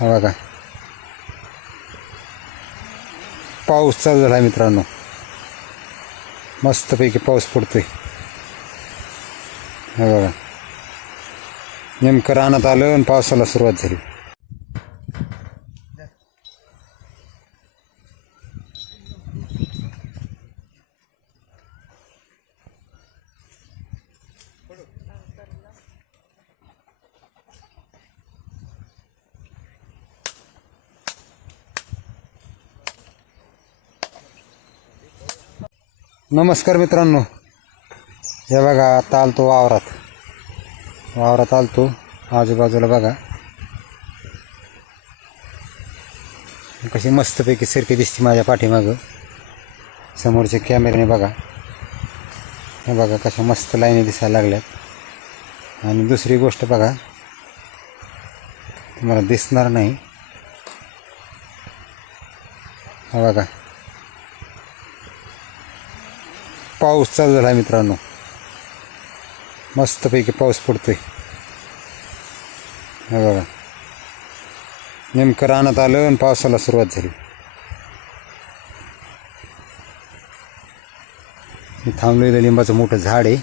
हा बघा पाऊस चालू झाला मित्रांनो, मस्तपैकी पाऊस पडतोय. हे बघा नेमकं रानात आलं आणि पावसाला सुरुवात झाली. नमस्कार मित्रांनो, हे बघा आता आलतो वावरात आलतो. आजूबाजूला बघा कशी मस्तपैकी सरकी दिसते माझ्या पाठीमागं समोरच्या कॅमेऱ्याने. बघा हे बघा कशा मस्त लाईनी दिसायला लागल्यात. आणि दुसरी गोष्ट बघा, तुम्हाला दिसणार नाही, हा बघा पाऊस चालू झाला मित्रांनो, मस्तपैकी पाऊस पडतोय. हे बघा नेमकं रानात आलं आणि पावसाला सुरुवात झाली. मी थांबलेलं लिंबाचं मोठं झाड आहे.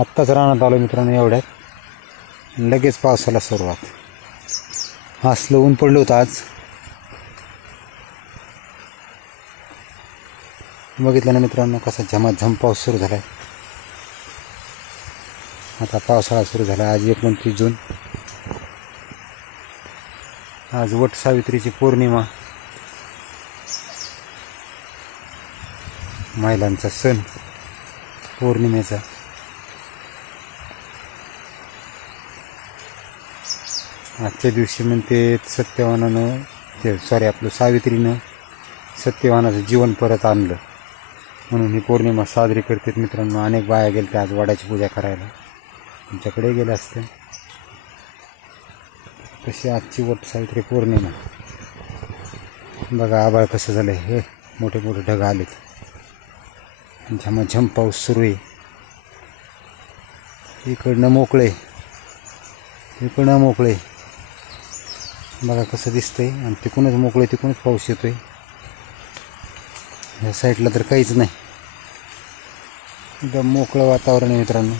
आत्ताच रानात आलो मित्रांनो, एवढ्यात लगेच पावसाला सुरुवात. असलं ऊन पडलं होतं आज, बघितलं ना मित्रांनो कसा झमाझम पाऊस सुरू झाला आहे. आता पावसाळा सुरू झाला. आज 29 जून, आज वट सावित्रीची पौर्णिमा, महिलांचा सण पौर्णिमेचा. आजच्या दिवशी म्हणते सत्यवानानं आपलं सावित्रीनं सत्यवानाचं जीवन परत आणलं म्हणून ही पौर्णिमा साजरी करतात मित्रांनो. अनेक बाया गेल्या आज वडाची पूजा करायला, तुमच्याकडे गेले असते. तशी आजची वट सावित्री पौर्णिमा. बघा आभाळ कसं झालं आहे, हे मोठे मोठे ढग आलेत, झमाझम पाऊस सुरू आहे. इकडनं मोकळे, इकडनं मोकळे, बघा कसं दिसतंय. आणि तिकूनच मोकळे, तिकूनच पाऊस येतोय. ह्या साईडला तर काहीच नाही, एकदम मोकळं वातावरण आहे मित्रांनो.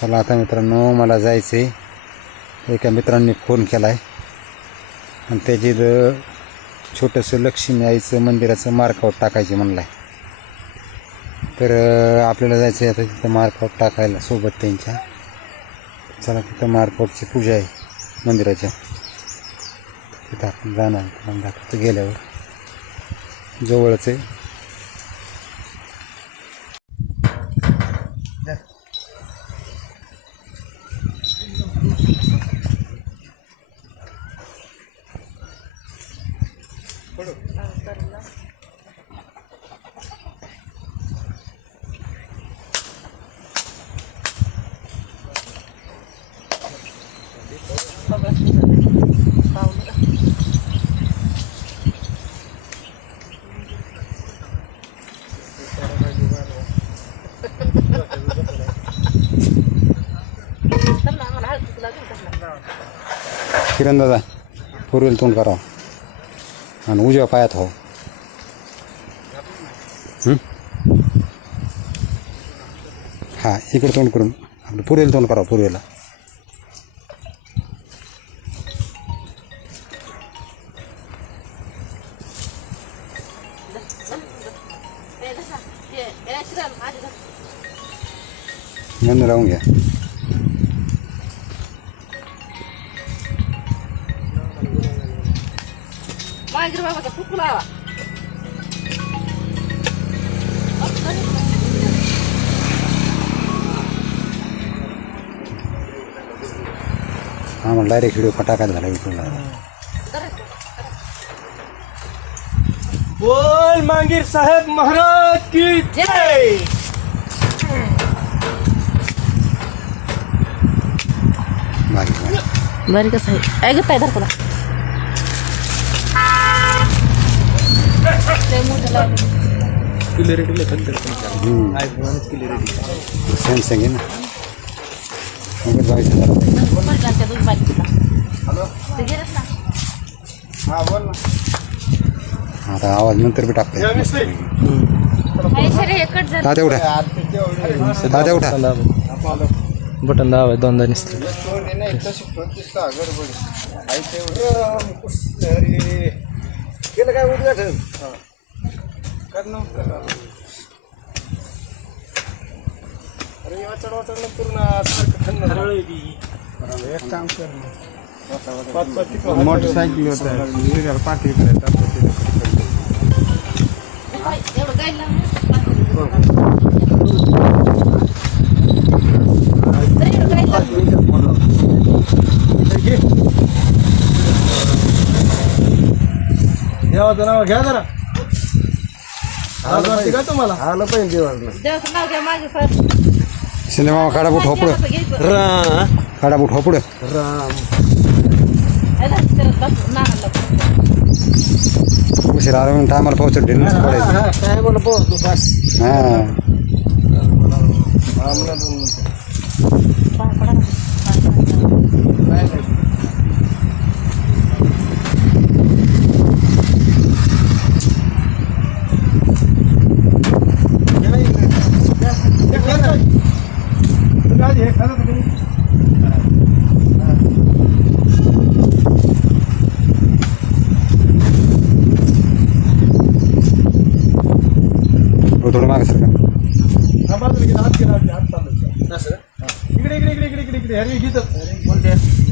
चला आता मित्रांनो मला जायचं आहे. एका मित्रांनी फोन केला आहे आणि त्याची छोटंसं लक्ष्मी आईचं मंदिराचं मार्कआउट टाकायचे म्हणलं आहे. तर आपल्याला जायचं आहे आता तिथं मार्कआउट टाकायला सोबत त्यांच्या. चला तिथं मार्कआउटची पूजा आहे मंदिराच्या, तिथं आपण जाणार. दाखवतं गेल्यावर, जवळच आहे. किरण दादा पूर्वेला तोंड करा आणि उजव्या पायात हो. हां इकडे तोंड करून आपलं पूर्वेला तोंड करा, पूर्वेला. बंद लावून घ्या. आम्हाला डायरेक्ट व्हिडिओ टाकायला झाला इकडून. बोल मांगीर साहेब महाराज की जय. बारीक बारीकच आहे. काय घेताय धर तुला. सॅमसंग आहे ना मग 22,000 आता आवाज नंतर बी टाकते तात्या उठा तात्या उठा बटन दाबाय दोनदा निसतं केलं काय उद्घाटन अरे वाचड वाचड पूर्ण एक काम कर मोटरसायकल होता पाठी देवाचं नाव घ्या जरा का तुम्हाला आलं पाहिजे देवाचं नाव घ्या माझं सर सिनेमा काढा बुट हो पुढं काढा बुट हो पुढं उशीर आला म्हणून टायमाला पोहोचत ढिल पडायचं काय मला पोहोचतो बस हां थोडं मागे सर इकडे इकडे इकडे इकडे इकडे इकडे इकडे इकडे इकडे